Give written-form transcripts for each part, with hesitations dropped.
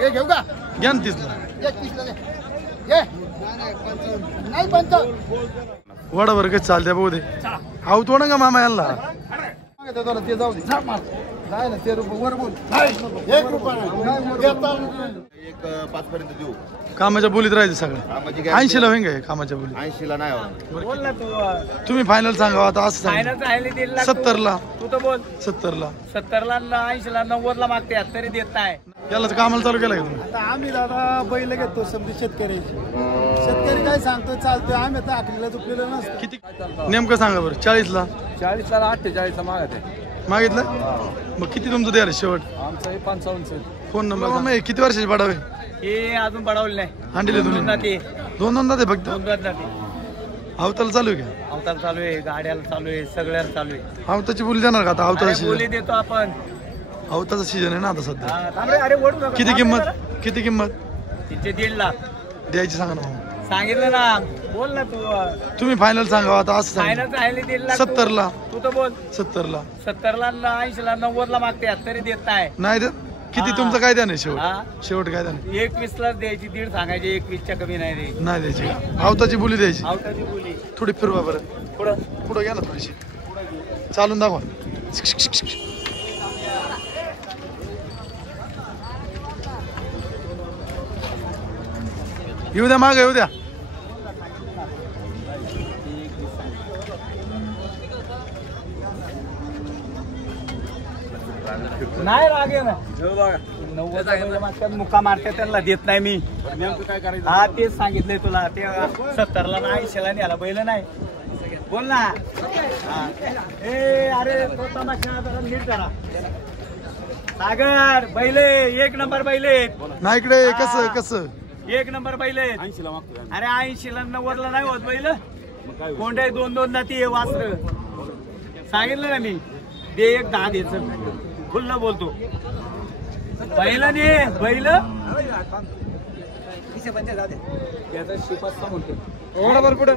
हे घेऊ का? घ्या ना 30ला. 31ला दे. घे. नाही 55. वडाभर कसं चालते बघू दे. हाव तो ना का मामा यांना ते जाऊ दे. नाही ना ते वर बोल. 1 रुपया नाही. 5 पर्यंत देऊ. कामाच्या बोलीत राहायचं सगळं. 80ला होईन काय कामाच्या बोलीत? 80ला नाही होणार. बोल ना तू. तुम्ही फायनल सांगा आता असं सांगा. फायनल राहिले 1.5 लाख. 70ला. तू तर बोल 70ला. 70ला 80ला 90ला मागते तरी देत नाही. यालाच कामाला चालू केलं का तुम्ही? आता आम्ही दादा बैल घेतो समजा शेतकऱ्याची. शेतकरी काय सांगतो चालतोय आम्ही आता आखलीला चुकलेलं नसतं. किती नेमकं सांगा बरं? 40ला 40ला 48ला मागते. मागितलं मग किती तुमचं द्याल शेवट? आमचं हे 55. फोन नंबर किती वर्षाचे पाडावे? हे अजून पडवलं नाही. हांडीले तुम्ही ते दोन ते फक्त 2 जाते. अवताला चालू आहे का? अवतार चालू आहे, गाड्याला चालू आहे, सगळ्याला चालू आहे. अवताची बोली देणार का आता? अवताचा बोली सीजन देतो आपण. अवताचा सीजन आहे ना आता सध्या. अरे ओढू नका. किती किंमत? किती किंमत तिचे 1.5 लाख द्यायची सांगा ना मग. सांगितलं ना. बोल ना तू. तुम्ही फायनल सांगा आता असं सांगा. फायनल राहिले 1.5 लाख. 70ला. तू तर बोल 70ला. 70ला 80ला 90ला मागते तरी देत नाही. नाही देत. किती तुमचं काय द्या नाही शेवट? हा. शेवट काय द्या नाही? 21लाच द्यायची. 1.5 सांगायची. 21च्या कमी नाही द्यायची. नाही द्यायची का? अवताची बोली द्यायची. आवताची बोली. थोडी फिरवा बरं. पुढं पुढं घ्या ना थोडीशी. चालून दाखवा. येऊ द्या माग येऊ द्या. नाही रागे ना. 90 मुक्का मारते त्यांना देत नाही मी. काय करायचं? हा तेच सांगितलंय तुला. ते 70ला 80ला न्याला बैल नाही. बोल ना. ए अरे तो तमाशा जरा नीट करा. सागर बैल 1 नंबर बैल. ना इकडे कसं कसं 1 नंबर बैल. 80ला मागतो. अरे 80ला 90ला नाही होत बैल. कोणत्याही 2 जाती वासर. सांगितलं ना मी. दे 1 10 द्यायचं. खुल्ला बोलतो. बैल ने बैल त्याचा शिपाचा म्हणतो. बरोबर पुढे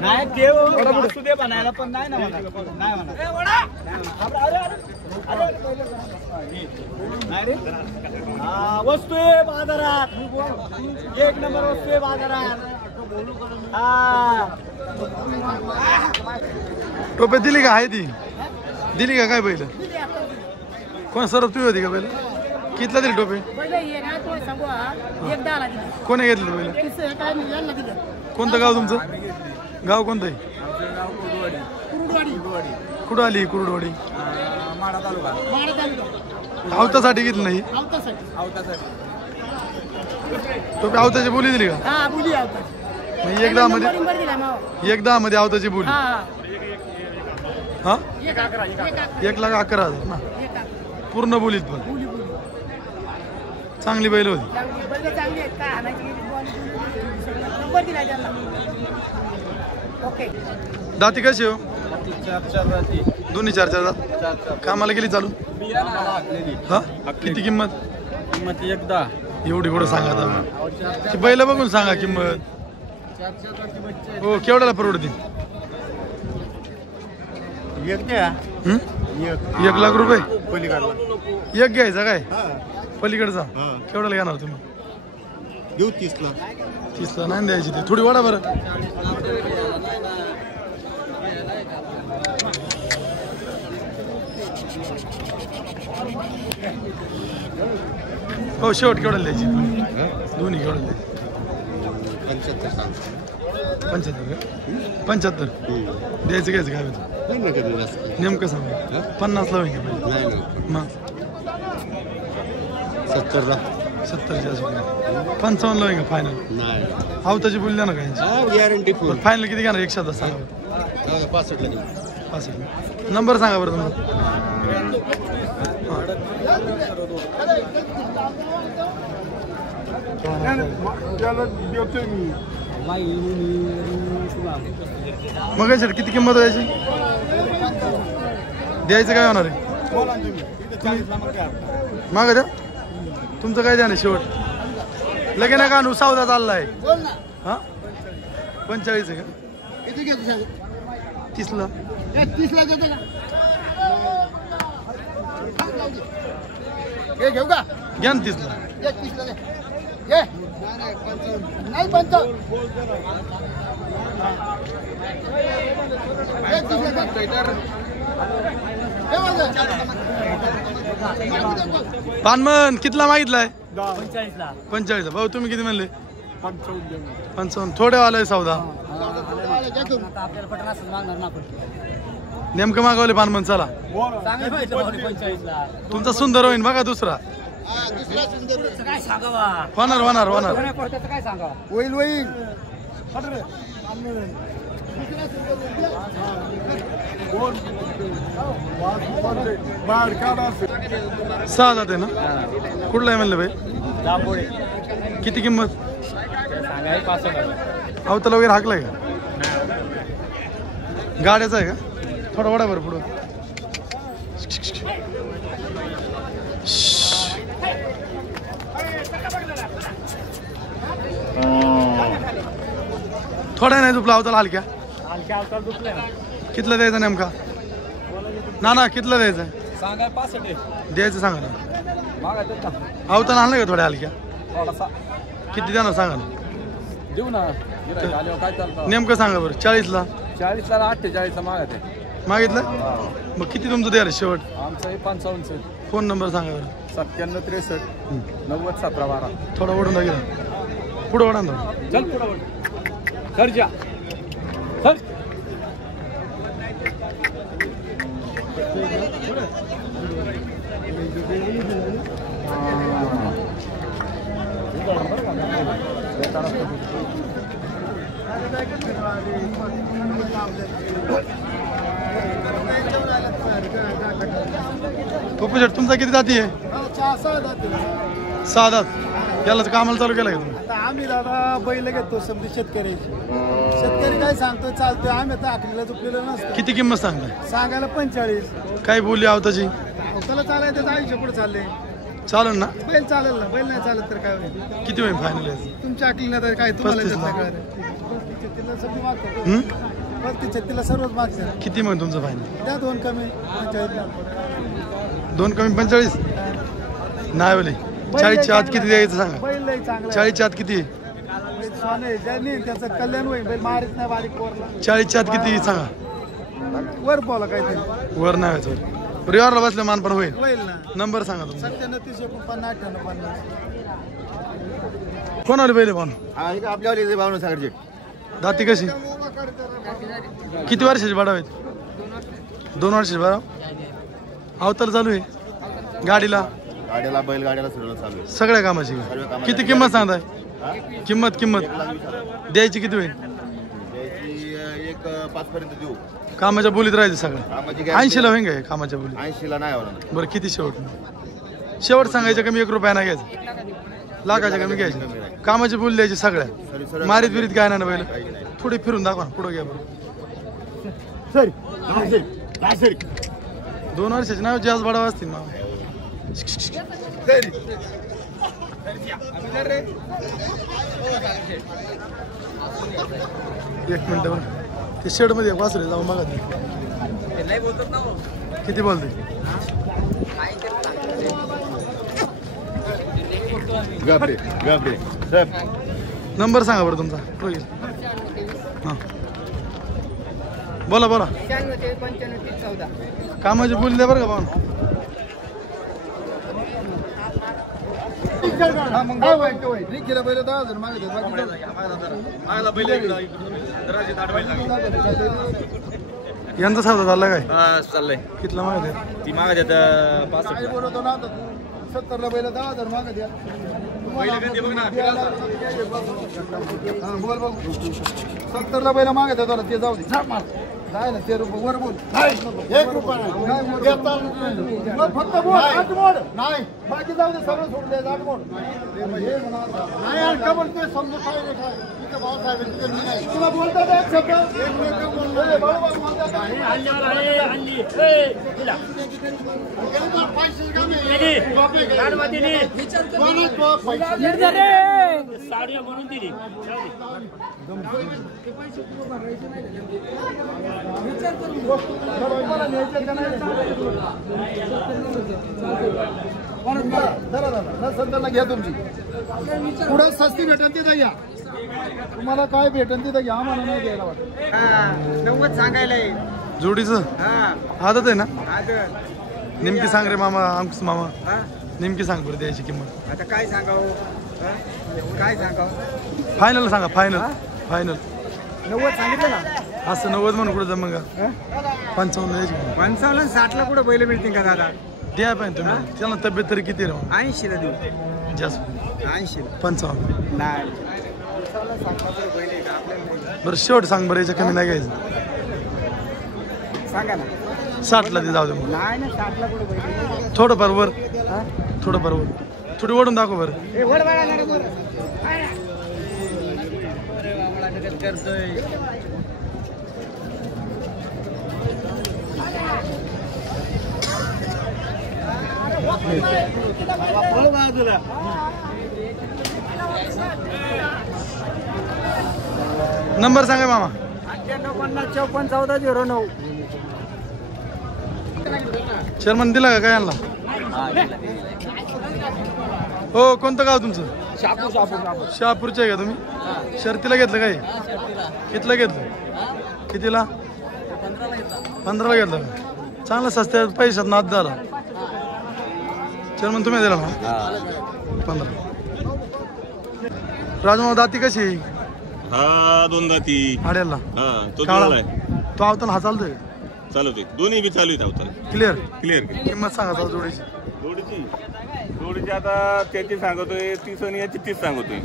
नाही देव असू दे बनायला पण नाही ना म्हणा. नाही म्हणा. नाही रे. हा वस्तू आहे बाजारात. 1 नंबर वस्तू आहे बाजारात. हा टोपे दिली का? आहे ती दिली का काय बैल? कोण सर तू होती का बैल? कितला दिली टोपे? कोणी घेतलं बैल? कोणतं गाव तुमचं? गाव कोणतं आहे? कुठं आली कुरुडवाडी? आवतासाठी घेतली नाही? टोपे आवताची बोली दिली का? म्हणजे 1 मध्ये आवताची बोली. हा 1,11,000 ना पूर्ण बोलीत. पण चांगली बैल होती. दाती कशी हो? दोन्ही 4 दात. कामाला गेली चालू? हा किती किंमत? किंमत 1.10. एवढी कुठं सांगा आता? बैल बघून सांगा किंमत. हो केवढ्याला परवडतील? 1 लाख रुपये. एक घ्यायचा काय? पलीकडचा केवढ्याला घेणार तुम्ही? देऊ 30ला. 30ला नाही द्यायची. ती थोडी वाढा बरं. हो शेवट केवढ्याला द्यायची? दोन्ही केवढ्याला द्यायची? 75 द्यायचं घ्यायचं काय होतं? नेमकं सांगा. 50ला होईल का? मग 70ला. 70च्या 55ला होईल का फायनल? आवताची बोली द्या ना काय? गॅरंटी फुल. फायनल किती घेणार? 1 शब्द सांगा. 65. नंबर सांगा बरं तुमचा. मग सर किती किंमत व्हायची? द्यायचं काय होणार आहे? माग द्या. तुमचं काय द्या ना शेवट? लगे ना का सौदा चाललाय? हा 45 आहे का? किती घेतो सांग? 30ला. 30ला देतो का? हे घेऊ का घ्या ना 30ला. 31 ला घे नाही 55 पानमन कितला मागितलाय? 45ला. 45. भाऊ तुम्ही किती म्हणले? 55. थोडे वाला सौदा आपल्याला पटन असं मागणार ना आपण. नेमकं मागवले पानमन. चला सांगायला पाहिजे 45ला. तुमचा सुंदर होईन बघा दुसरा. काय सांगावा? होणार होणार होणार. त्याचं काय सांगावा? होईल होईल सहा जाते ना. कुठला आहे म्हणलं भाई? दापोडे. किती किंमत? सांगाय 65,000. अवताला वगैरे हाकलाय का? गाड्याचा आहे का? थोडा वडा बरं पुढं. थोडा नाही तुपला अवताला हलक्या. हलक्या अवतार दुखले ना. कितला द्यायचा नेमका? ना कितला द्यायचा? सांगाय 65. द्यायचं सांगा ना. मागा देत ना. अवताला आणलं का थोड्या हलक्या? थोडासा किती द्या ना सांगा ना. देऊ ना. गिऱ्हाईक आल्यावर काय चालतं? नेमकं सांगा बरं. 40ला 40ला 48ला मागत आहे. मागितलं. मग किती तुमचं द्या रे शेवट? आमचं हे 55. फोन नंबर सांगा बरं. 97 63 90 17 12. थोडा ओढून दाखवा. पुढं ओढा ना थोडं. चल पुढं सर जा सर. पप्पूशेट तुमचा किती जाती आहे? 6 दात. याला कामाला चालू केलं का तुम्ही? आता आम्ही दादा बैल घेतो समजी शेतकऱ्याची. शेतकरी काय सांगतोय चालतोय. आम्ही आता आखरीला झुकलेलो नसतो. किती किंमत सांगताय? सांगायला 45. काय बोलली आवताची? त्याला चालायचं त्याचं आयुष्य पुढे चाललंय. चालेल ना. बैल चालेल ना. बैल नाही चालत तर काय होईल? किती होईल फायनल? तुमच्या आखलीला तर काय तुम्हाला 35 ला. सगळं सगळी मागतो. 35-36 सर्वच मागतात. किती मग तुमचं फायनल? त्या 2 कमी 45ला. 2 कमी 45 नाही बोले. 40च्या आत किती द्यायचं सांगा? बैल लय चांगला 40च्या आत किती? सोने ज्यांनी त्याचं कल्याण होईल. बैल मारित नाही बारीक पोरला. 40च्या आत किती सांगा? वर बोला काहीतरी वर नाही व्हायचं. परिवारला बसलं मान पण होईल. होईल ना. नंबर सांगा तुमचा. 97 30 49 58 50. कोण आले पहिले पाहून? आपल्यावर भावना सागरचे दाती कशी? किती वर्षाची बाडा आहेत? 2 वर्षाची बाडा. अवतार चालू आहे गाडीला गाड्याला बैलगाड्याला सगळं चालू आहे. सगळ्या कामाची. किती किंमत सांगताय? किंमत द्यायची किती होईल? एक 5 पर्यंत देऊ. कामाच्या बोलीत राहायचं सगळं. कामाची 80ला होईन काय कामाच्या बोलीत? 80ला नाही होणार. बरं किती शेवट? शेवट सांगायचं कमी 1 रुपया नाही घ्यायचं. लाखाच्या कमी घ्यायचं. कामाची बोली द्यायची सगळ्या. मारीत बिरीत काय नाही बैल. थोडी फिरून दाखवा पुढं घ्या बरं. 2 वर्षाची नाव जास्त बडा असतील ना. एक मिनिट बरं. ते शेड मध्ये वासरे जाऊ मग किती बोलते? नंबर सांगा बरं तुमचा. हां बोला बोला. 95 95 14. कामाची बोली द्या बरं का पाहून. यांचा सौदा चालला काय? चाललंय. कितला मागत? ती मागत 70ला बैल 10,000 मागत द्या. बोल बघ 70ला बैल मागत आहे ते जाऊ दे. नाही ना ते वर बोल. 1 रुपया नाही. फक्त बोल. 8 मोड नाही बाकी जाऊ दे. सगळं सोडून द्यायचं. 8 मोड नाही यार का बोलतोय? समजू काय नाही काय तुझं भाऊसाहेब तुला बोलतात एक शब्द साड्या म्हणून दिली. विचार करून सत्तरला घ्या तुमची. पुढे सस्ती भेटेल तिथं घ्या. तुम्हाला काय भेटेल तिथं घ्या. आम्हाला नाही द्यायला वाटत. 90 सांगायला आहे. जोडीचं आदत आहे ना. आदत. नेमकी सांग रे मामा. अंकुश मामा नेमकी सांग बरं द्यायची किंमत. आता काय सांगावं. काय सांगावं. फायनल सांगा. फायनल 90 सांगितलं ना. असं 90 म्हणून कुठं जमंगा. 55 द्यायची. 55 60ला कुठं बैल मिळतील का दादा. द्या पाहिजे तुम्ही. त्याला तब्येत तरी किती राहू. 80ला देऊ. जास्त 80. 55. नाही. बरं शेवट सांग बरं. याच्या कमी नाही घ्यायचं. सांगा ना. 60ला ते जाऊ दे मग. नाही ना 60ला कुठं बैल. थोडंफार वर. थोडंफार वर. थोडी ओढून दाखव बरं. करतोय. नंबर सांगा मामा. 98 50 54 14 09. शर्मन दिला का काय आणला. हो कोणतं गाव तुमचं. शहापूरचे आहे का तुम्ही. शर्तीला घेतलं काय. कितीला घेतलं. कितीला. 15ला घेतलं का. चांगला सस्त्या पैशात नाद झाला. शर्मन तुम्ही दिला ना 15. राजमाव दाती कशी. हा 2 दाती. आड्याला तो काळा. आहे. तो आवताना हा चालतोय. चालवते दोन्ही बी चालू आहेत. क्लिअर. क्लिअर. किंमत सांगा चालू जोडीची. जोडीची आता 33 सांगतोय. 30 आणि याची 30 सांगतोय.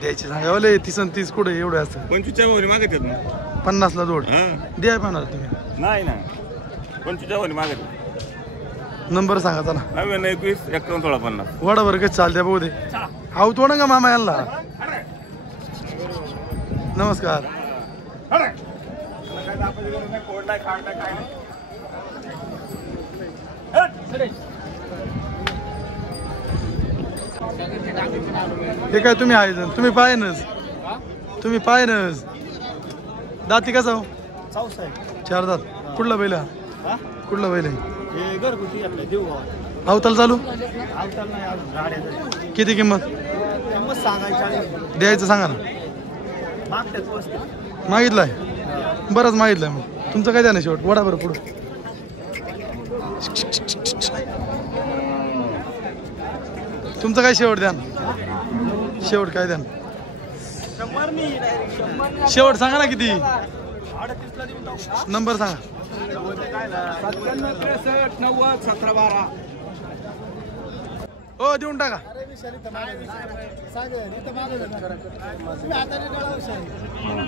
द्यायची सांगावले 30 आणि 30 कुठे एवढे असतं. 25च्या भावाने मागत ना. 50ला जोड हा द्या पाहणार तुम्ही. नाही ना 25च्या भावाने मागत. नंबर सांगा चला. 99 21 51 16 50. वडा बरं कसं चालते बघू दे. आऊ तोडा का मामा यांना. नमस्कार. हे काय तुम्ही आहे तुम्ही पायनच. तुम्ही पायनच. दाती कसा हो. 4 दात. कुठला बैल हा. कुठला बैल आहे. घरगुती आपल्या देऊ. अवताल चालू. आवताल नाही अजून गाड्याचं. किती किंमत. किंमत सांगायची. द्यायचं सांगा ना. मागच्याच वस्तू मागितलाय. बरंच मागितलंय मग. तुमचं काय द्या ना शेवट. वडा बरं पुढं. तुमचं काय शेवट द्या ना. शेवट काय द्या ना. 100 नाही. शेवट सांगा ना किती. 38ला देऊन टाकू. नंबर सांगा. 97 63 90 17 12. हो देऊन टाका. सांगा.